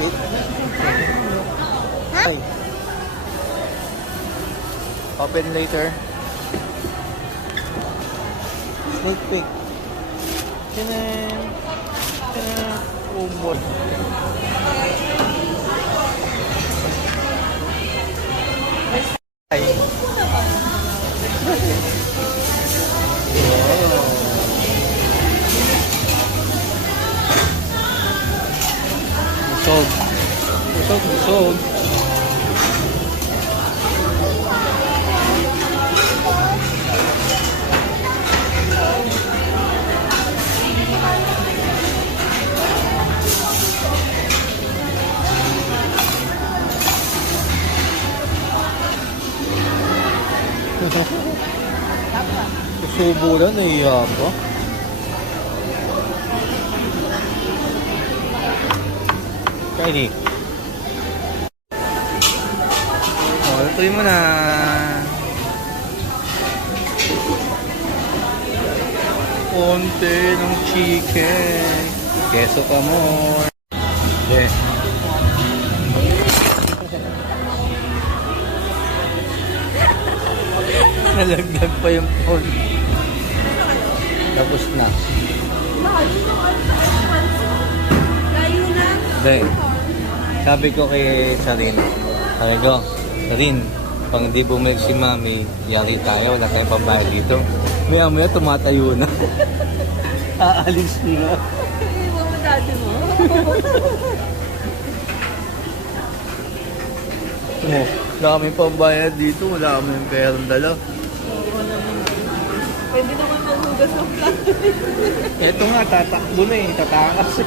Wait. Ha? Ay. Open later. Sneak peek. Tinan. Tinan. Oh boy. Ay. Busog. Busog, busog. Subo lang, nahiya ko. Kylie. Oh, lutuin mo na. Konti ng chicken. Keso ka more. Yeah. Nalagdag pa yung phone. Tapos na. Layo na. Hindi. Sabi ko kay Sarine. Sabi ko, Sarine, pang di bumalik si Mami, yari tayo. Wala tayong pambayad dito. Maya-maya tumatayo na. Aalis na. Iwan mo dati mo. Oh, wala kaming pambayad dito. Wala kaming perang dala. Pwede naman maghugas ng plato. Eto nga, tatakbo na eh. Tatakas eh.